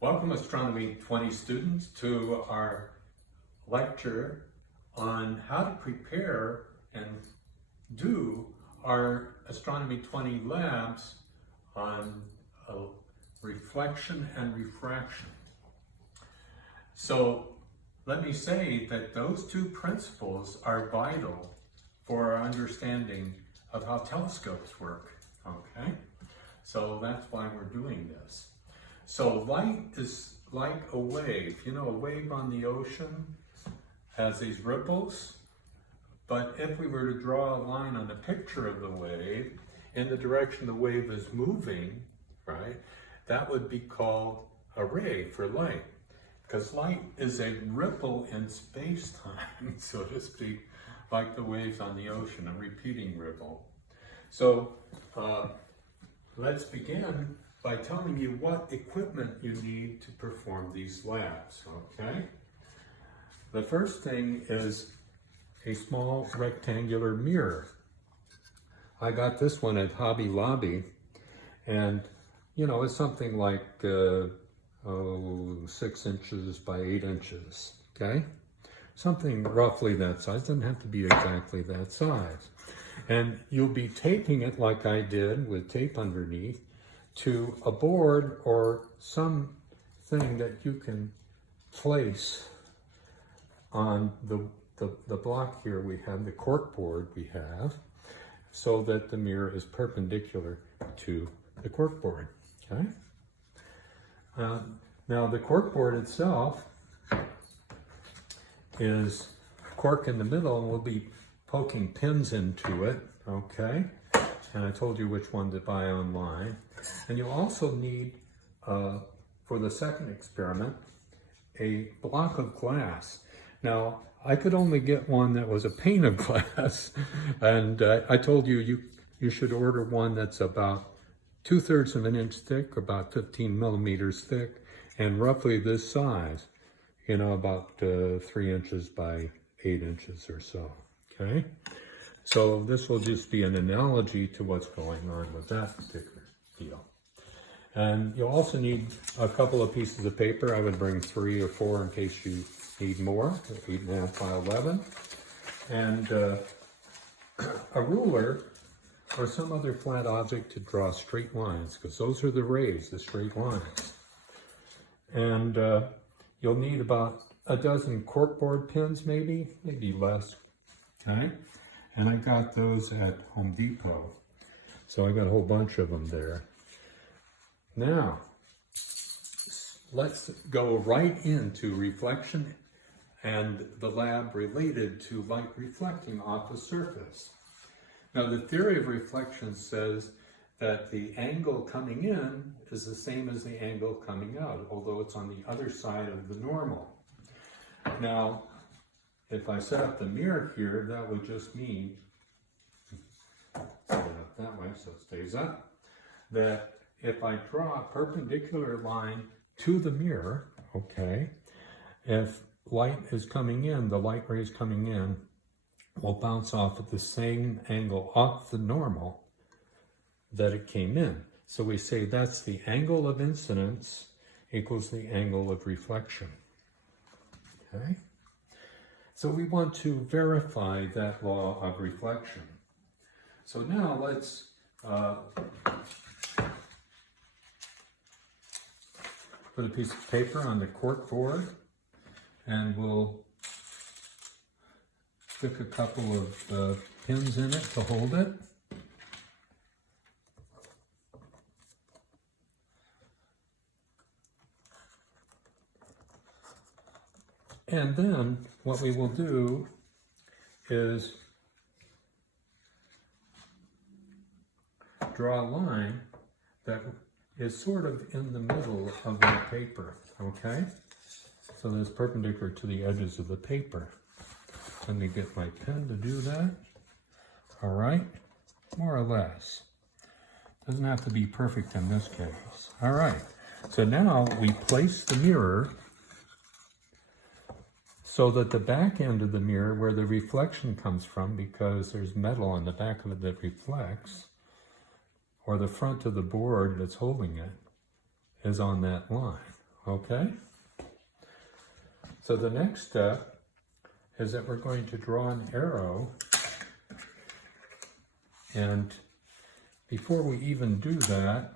Welcome Astronomy 20 students to our lecture on how to prepare and do our Astronomy 20 labs on reflection and refraction. So let me say that those two principles are vital for our understanding of how telescopes work, okay? So that's why we're doing this. So light is like a wave. You know, a wave on the ocean has these ripples, but if we were to draw a line on a picture of the wave in the direction the wave is moving, right, that would be called a ray for light, because light is a ripple in space-time, so to speak, like the waves on the ocean, a repeating ripple. So let's begin by telling you what equipment you need to perform these labs, okay? The first thing is a small rectangular mirror. I got this one at Hobby Lobby, and you know, it's something like 6 inches by 8 inches, okay? Something roughly that size, doesn't have to be exactly that size. And you'll be taping it like I did with tape underneath to a board or something that you can place on the block here we have, the cork board we have, so that the mirror is perpendicular to the cork board, okay? Now the cork board itself is cork in the middle, and we'll be poking pins into it, okay? And I told you which one to buy online. And you'll also need, for the second experiment, a block of glass. Now, I could only get one that was a pane of glass, and I told you you should order one that's about 2/3 of an inch thick, about 15 millimeters thick, and roughly this size, you know, about 3 inches by 8 inches or so, okay? So this will just be an analogy to what's going on with that particular deal. And you'll also need a couple of pieces of paper. I would bring 3 or 4 in case you need more, 8.5 by 11. And a ruler or some other flat object to draw straight lines, because those are the rays, the straight lines. And you'll need about a dozen corkboard pins, maybe less, okay? And I got those at Home Depot. So I got a whole bunch of them there. Now, let's go right into reflection and the lab related to light reflecting off a surface. Now, the theory of reflection says that the angle coming in is the same as the angle coming out, although it's on the other side of the normal. Now, if I set up the mirror here, that would just mean, set it up that way so it stays up, that if I draw a perpendicular line to the mirror, okay, if light is coming in, the light rays coming in will bounce off at the same angle off the normal that it came in. So we say that's the angle of incidence equals the angle of reflection, okay? So we want to verify that law of reflection. So now let's put a piece of paper on the cork board, and we'll stick a couple of pins in it to hold it. And then what we will do is draw a line that is sort of in the middle of the paper, okay? So that it's perpendicular to the edges of the paper. Let me get my pen to do that. All right, more or less. Doesn't have to be perfect in this case. All right, so now we place the mirror so that the back end of the mirror, where the reflection comes from, because there's metal on the back of it that reflects, or the front of the board that's holding it, is on that line, Okay? So the next step is that we're going to draw an arrow, and before we even do that,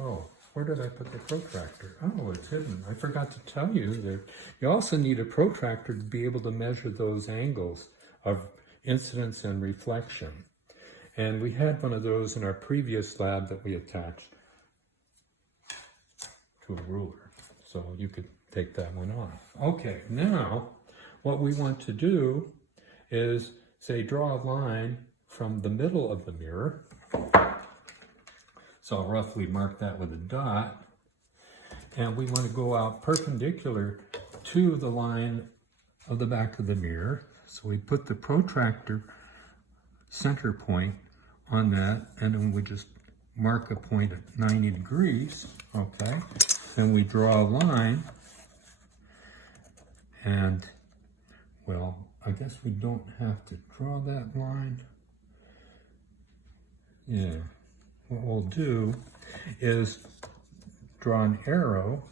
oh, where did I put the protractor? Oh, it's hidden. I forgot to tell you that you also need a protractor to be able to measure those angles of incidence and reflection. And we had one of those in our previous lab that we attached to a ruler. So you could take that one off. Okay, now what we want to do is, say, draw a line from the middle of the mirror. So I'll roughly mark that with a dot. And we want to go out perpendicular to the line of the back of the mirror. So we put the protractor center point on that, and then we just mark a point at 90 degrees, okay? Then we draw a line, and, well, I guess we don't have to draw that line. Yeah, what we'll do is draw an arrow.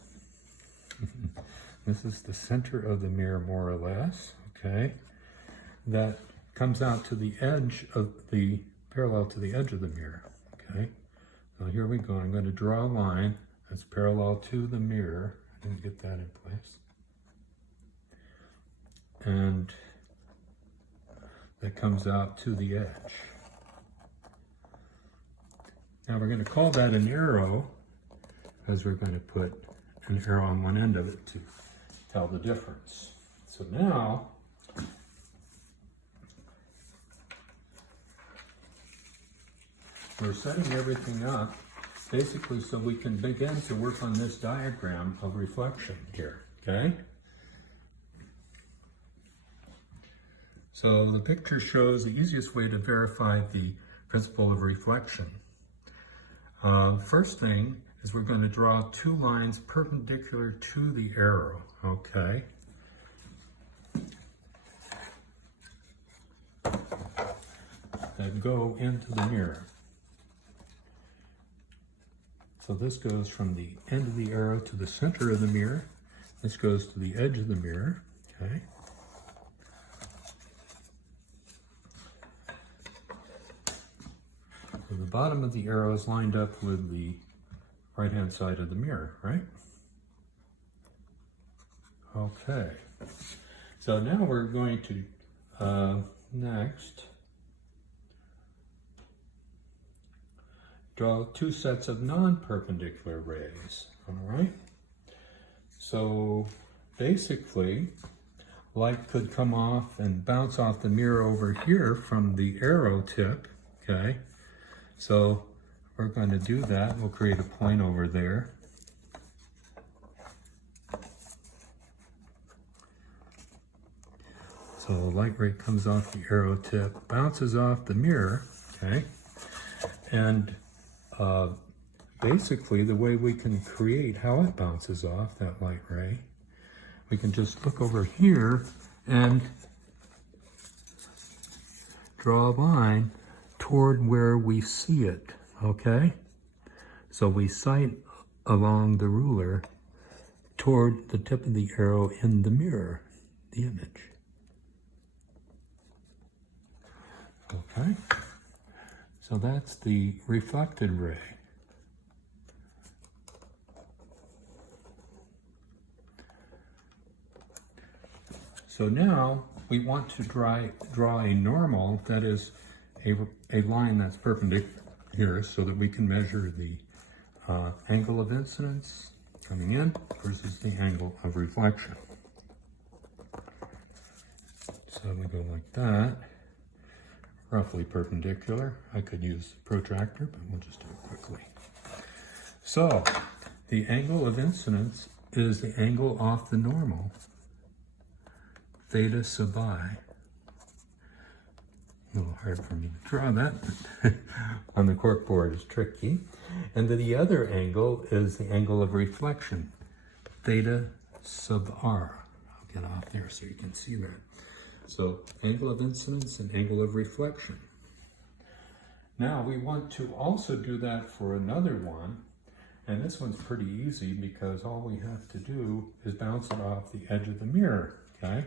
This is the center of the mirror, more or less, okay? That comes out to the edge of the, parallel to the edge of the mirror, okay? So here we go. I'm going to draw a line that's parallel to the mirror. I didn't get that in place. And that comes out to the edge. Now we're going to call that an arrow, because we're going to put an arrow on one end of it to tell the difference. So now, we're setting everything up basically so we can begin to work on this diagram of reflection here, okay? So the picture shows the easiest way to verify the principle of reflection. First thing is we're going to draw two lines perpendicular to the arrow, okay? That go into the mirror. So this goes from the end of the arrow to the center of the mirror. This goes to the edge of the mirror, okay? So the bottom of the arrow is lined up with the right-hand side of the mirror, right? Okay. So now we're going to, next, draw two sets of non-perpendicular rays, all right? So basically, light could come off and bounce off the mirror over here from the arrow tip, okay? So we're going to do that. We'll create a point over there. So the light ray comes off the arrow tip, bounces off the mirror, okay? And basically the way we can create how it bounces off, that light ray, we can just look over here and draw a line toward where we see it, okay? So we sight along the ruler toward the tip of the arrow in the mirror, the image. Okay? So that's the reflected ray. So now we want to draw a normal, that is a line that's perpendicular here, so that we can measure the angle of incidence coming in versus the angle of reflection. So we go like that, roughly perpendicular. I could use a protractor, but we'll just do it quickly. So the angle of incidence is the angle off the normal, theta sub I. A little hard for me to draw that, but on the corkboard is tricky. And then the other angle is the angle of reflection, theta sub R. I'll get off there so you can see that. So angle of incidence and angle of reflection. Now we want to also do that for another one, And this one's pretty easy because all we have to do is bounce it off the edge of the mirror, okay?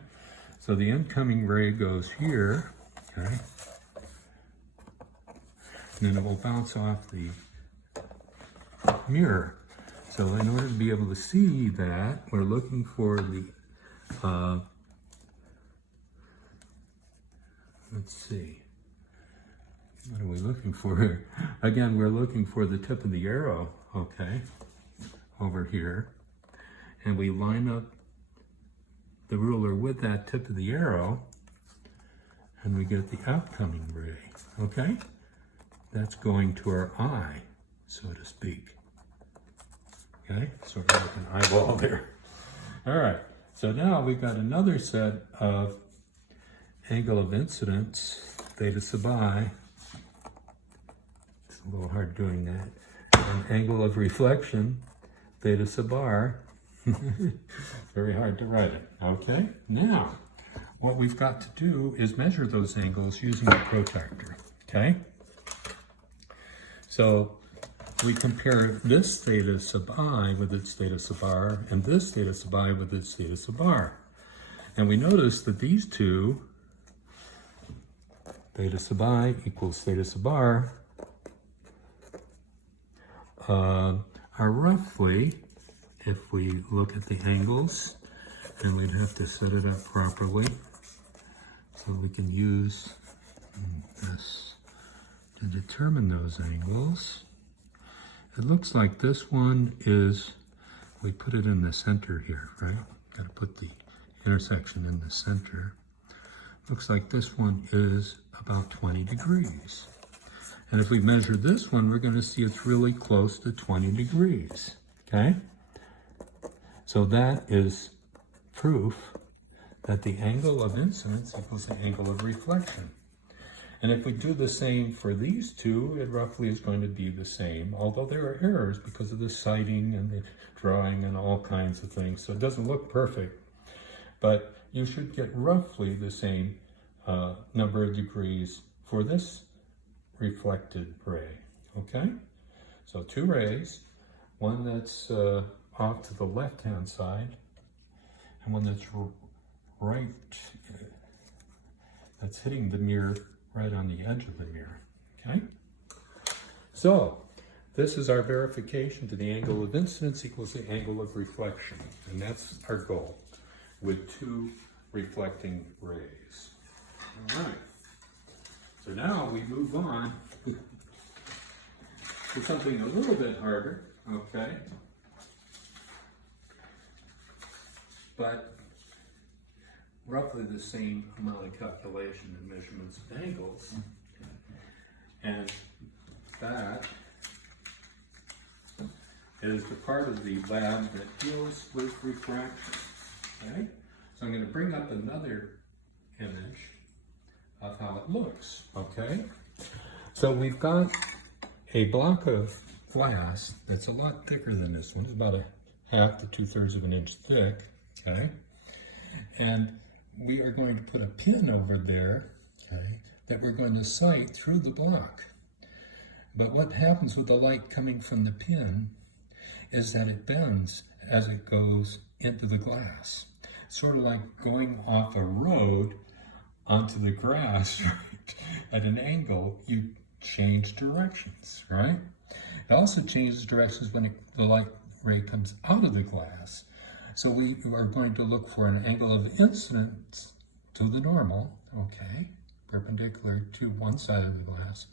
So the incoming ray goes here, okay? And then it will bounce off the mirror. So in order to be able to see that, we're looking for the, let's see, what are we looking for here? Again, we're looking for the tip of the arrow, okay, over here. And we line up the ruler with that tip of the arrow, and we get the outcoming ray, okay? That's going to our eye, so to speak. Okay, sort of like an eyeball there. All right, so now we've got another set of angle of incidence, theta sub I. It's a little hard doing that. And angle of reflection, theta sub R. Very hard to write it. Okay, now what we've got to do is measure those angles using a protractor. Okay, so we compare this theta sub I with its theta sub R and this theta sub I with its theta sub R. And we notice that these two, theta sub I equals theta sub R, are roughly, if we look at the angles, and we'd have to set it up properly, so we can use this to determine those angles. It looks like this one is, we put it in the center here, right? Got to put the intersection in the center. Looks like this one is about 20 degrees. And if we measure this one, we're going to see it's really close to 20 degrees, okay? So that is proof that the angle of incidence equals the angle of reflection. And if we do the same for these two, it roughly is going to be the same, although there are errors because of the sighting and the drawing and all kinds of things. So it doesn't look perfect, but you should get roughly the same number of degrees for this reflected ray, okay? So two rays, one that's off to the left-hand side and one that's right, that's hitting the mirror right on the edge of the mirror, okay? So this is our verification to the angle of incidence equals the angle of reflection, and that's our goal with two reflecting rays. All right, so now we move on to something a little bit harder, okay? But roughly the same amount of calculation and measurements of angles. And that is the part of the lab that deals with refraction. Okay? So I'm going to bring up another image of how it looks. Okay? So we've got a block of glass that's a lot thicker than this one. It's about a 1/2 to 2/3 of an inch thick. Okay? And we are going to put a pin over there, okay, that we're going to sight through the block. But what happens with the light coming from the pin is that it bends as it goes into the glass. Sort of like going off a road onto the grass, right? At an angle, you change directions, right? It also changes directions when the light ray comes out of the glass. So we are going to look for an angle of incidence to the normal, okay, perpendicular to one side of the glass,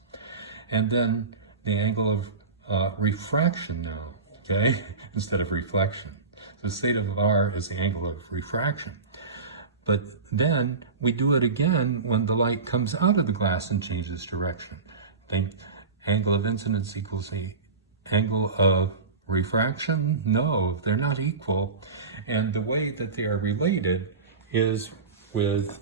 and then the angle of refraction now, okay, instead of reflection. So theta of R is the angle of refraction. But then we do it again when the light comes out of the glass and changes direction. The angle of incidence equals the angle of refraction? No, they're not equal. And the way that they are related is with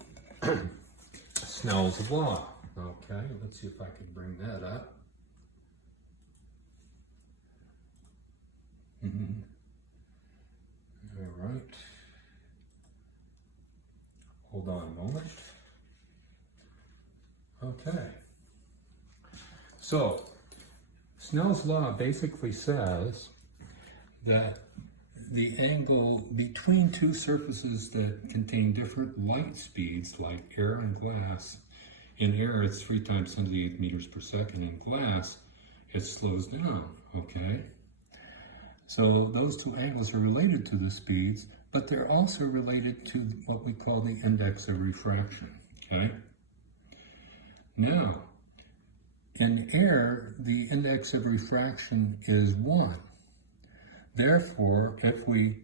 Snell's law. Okay, let's see if I can bring that up. All right. Hold on a moment. Okay. So, Snell's law basically says that the angle between two surfaces that contain different light speeds, like air and glass, in air it's 3 times 10 to the 8th meters per second. In glass, it slows down, okay? So those two angles are related to the speeds, but they're also related to what we call the index of refraction, okay? Now, in air, the index of refraction is 1. Therefore, if we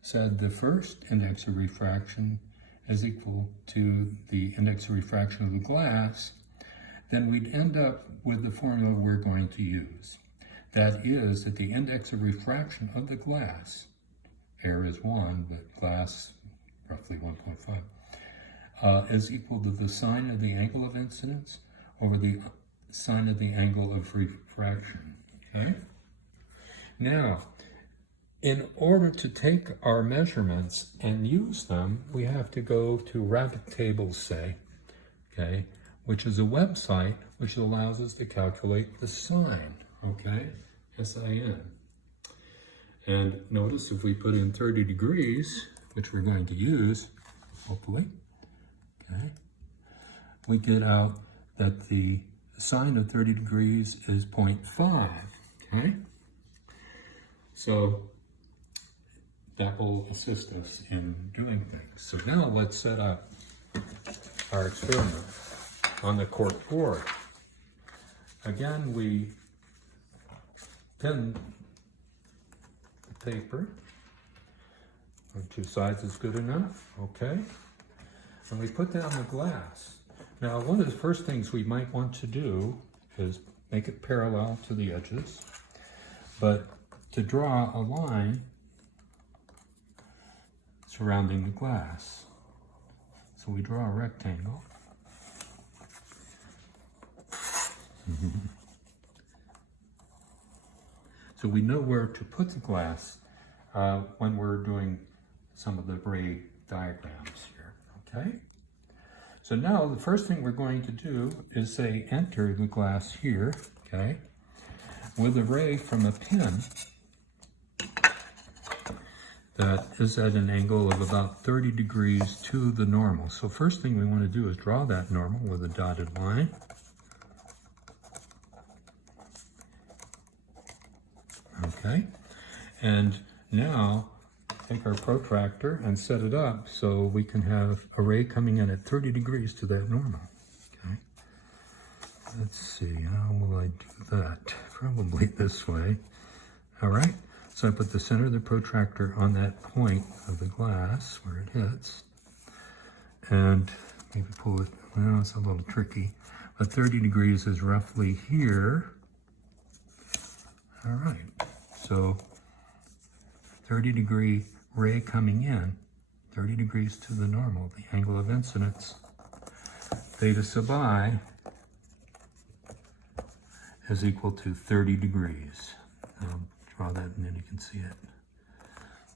said the first index of refraction is equal to the index of refraction of the glass, then we'd end up with the formula we're going to use. That is that the index of refraction of the glass, air is 1, but glass roughly 1.5, is equal to the sine of the angle of incidence over the sine of the angle of refraction, okay? Now, in order to take our measurements and use them, we have to go to Rapid Tables, say, okay, which is a website which allows us to calculate the sine, okay, S-I-N. And notice if we put in 30 degrees, which we're going to use, hopefully, okay, we get out that the sine of 30 degrees is 0.5, okay? So that will assist us in doing things. So now let's set up our experiment on the cork board. Again, we pin the paper on 2 sides is good enough, okay? And we put down the glass. Now, one of the first things we might want to do is make it parallel to the edges, but to draw a line surrounding the glass. So we draw a rectangle. So we know where to put the glass when we're doing some of the ray diagrams here, okay? So now the first thing we're going to do is say enter the glass here, okay, with a ray from a pin that is at an angle of about 30 degrees to the normal. So first thing we want to do is draw that normal with a dotted line. Okay, and now take our protractor and set it up so we can have a ray coming in at 30 degrees to that normal. Okay, let's see, how will I do that? Probably this way. All right, so I put the center of the protractor on that point of the glass where it hits, and maybe pull it, well, it's a little tricky, but 30 degrees is roughly here. All right, so 30 degree ray coming in, 30 degrees to the normal, the angle of incidence, theta sub I is equal to 30 degrees. I'll draw that and then you can see it.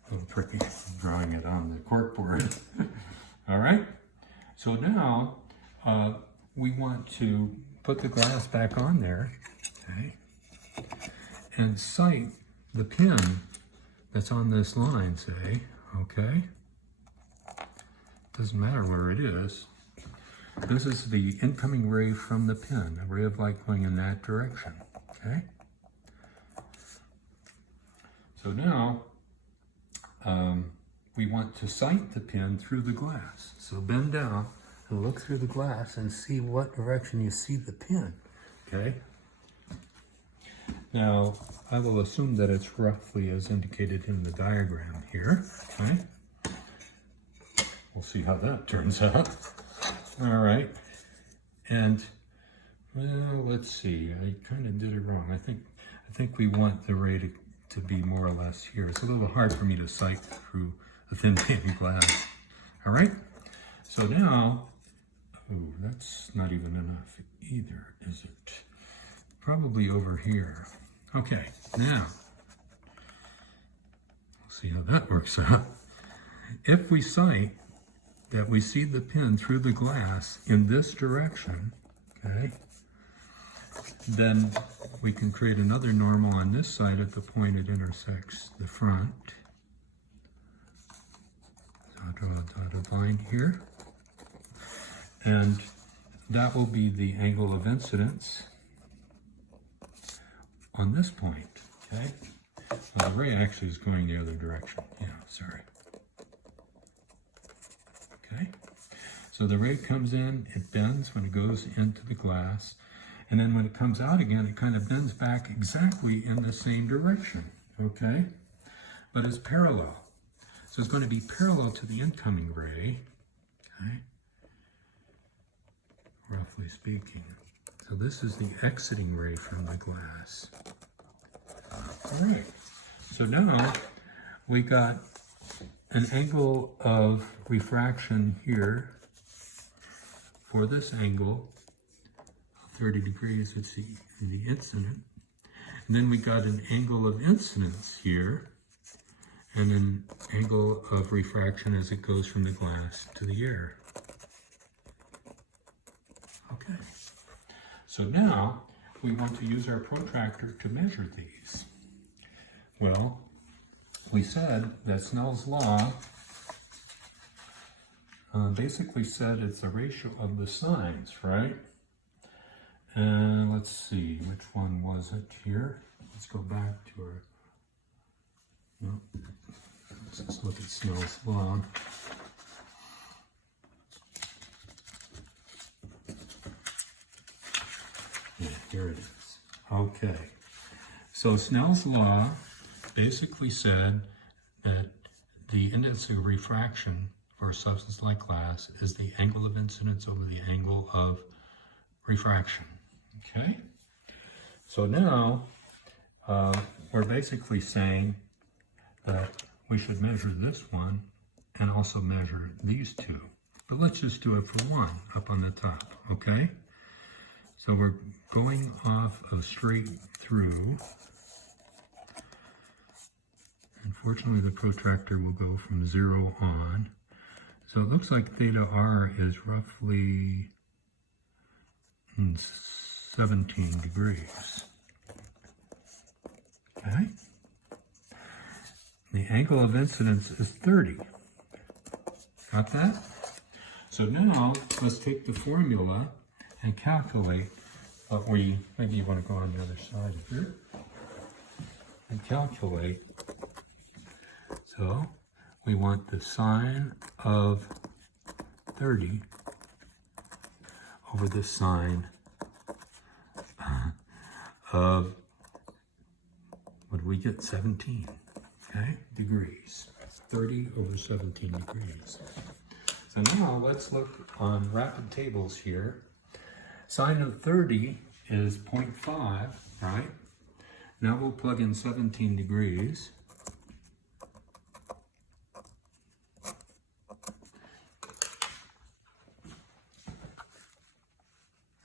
A little tricky, I'm drawing it on the corkboard. All right, so now we want to put the glass back on there, okay, and sight the pin that's on this line, say, okay? Doesn't matter where it is. This is the incoming ray from the pin, a ray of light going in that direction, okay? So now, we want to sight the pin through the glass. So bend down and look through the glass and see what direction you see the pin, okay? Now, I will assume that it's roughly as indicated in the diagram here, okay? We'll see how that turns out. All right, and well, let's see, I kind of did it wrong. I think we want the ray to be more or less here. It's a little hard for me to sight through a thin pane glass. All right, so now, oh, that's not even enough either, is it? Probably over here. Okay, now, we'll see how that works out. If we sight that we see the pin through the glass in this direction, okay, then we can create another normal on this side at the point it intersects the front. So I'll draw a dotted line here. And that will be the angle of incidence on this point, okay? Well, the ray actually is going the other direction. Yeah, sorry. Okay, so the ray comes in, it bends when it goes into the glass, and then when it comes out again, it kind of bends back exactly in the same direction, okay? But it's parallel. So it's going to be parallel to the incoming ray, okay? Roughly speaking. So this is the exiting ray from the glass. All right, so now we got an angle of refraction here for this angle of 30 degrees, it's the incident. And then we got an angle of incidence here and an angle of refraction as it goes from the glass to the air. Okay, so now we want to use our protractor to measure these. Well, we said that Snell's law basically said it's a ratio of the sines, right? And let's see, which one was it here? Let's go back to our, no, let's just look at Snell's law. Yeah, here it is. Okay, so Snell's law basically said that the index of refraction for a substance like glass is the angle of incidence over the angle of refraction. Okay? So now we're basically saying that we should measure this one and also measure these two. But let's just do it for one up on the top, okay? So we're going off of straight through. Unfortunately, the protractor will go from 0 on. So it looks like theta r is roughly 17 degrees. Okay? The angle of incidence is 30. Got that? So now let's take the formula and calculate what maybe you want to go on the other side here and calculate. So we want the sine of 30 over the sine of, what do we get, 17, okay, degrees. 30 over 17 degrees. So now let's look on rapid tables here. Sine of 30 is 0.5, right? Now we'll plug in 17 degrees.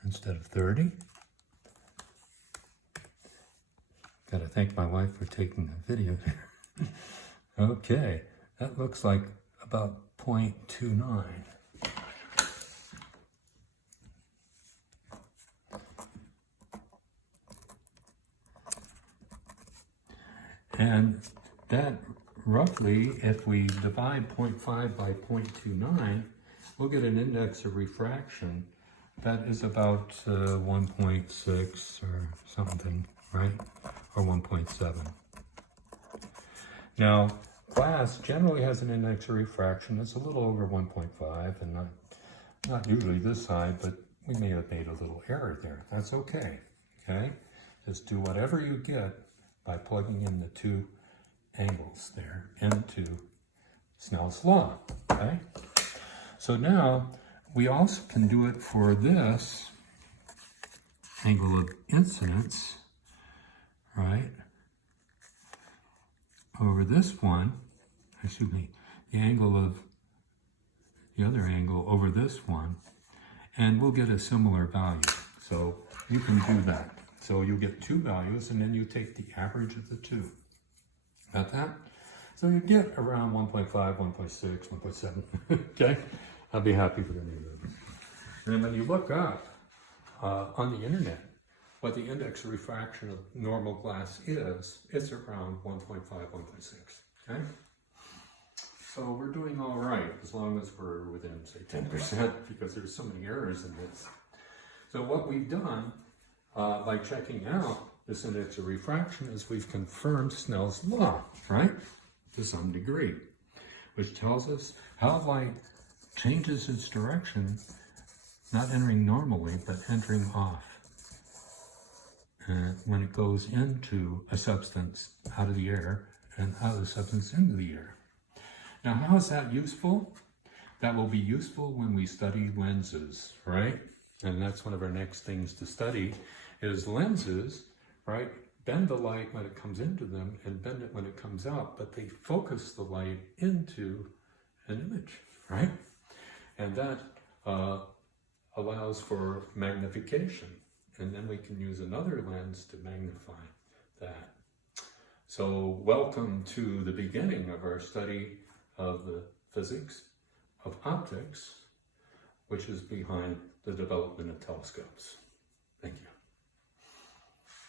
Instead of 30. Gotta thank my wife for taking the video there. Okay, that looks like about 0.29. And that roughly, if we divide 0.5 by 0.29, we'll get an index of refraction that is about 1.6 or something, right? Or 1.7. Now, glass generally has an index of refraction that's a little over 1.5 and not usually this high, but we may have made a little error there. That's okay, okay? Just do whatever you get by plugging in the two angles there into Snell's law, okay? So now, we also can do it for this angle of incidence, right? Over this one, excuse me, the angle of the other angle over this one, and we'll get a similar value. So you can do that. So you get two values, and then you take the average of the two. Got that? So you get around 1.5, 1.6, 1.7, okay? I'll be happy with any of those. And then when you look up on the internet, what the index of refraction of normal glass is, it's around 1.5, 1.6, okay? So we're doing all right, as long as we're within, say, 10%, because there's so many errors in this. So what we've done by checking out this index of refraction is we've confirmed Snell's law, right? To some degree, which tells us how light changes its direction, not entering normally, but entering off. When it goes into a substance out of the air and out of the substance into the air. Now, how is that useful? That will be useful when we study lenses, right? And that's one of our next things to study is lenses, right? Bend the light when it comes into them and bend it when it comes out, but they focus the light into an image, right? And that allows for magnification. And then we can use another lens to magnify that. So welcome to the beginning of our study of the physics of optics, which is behind the development of telescopes. Thank you.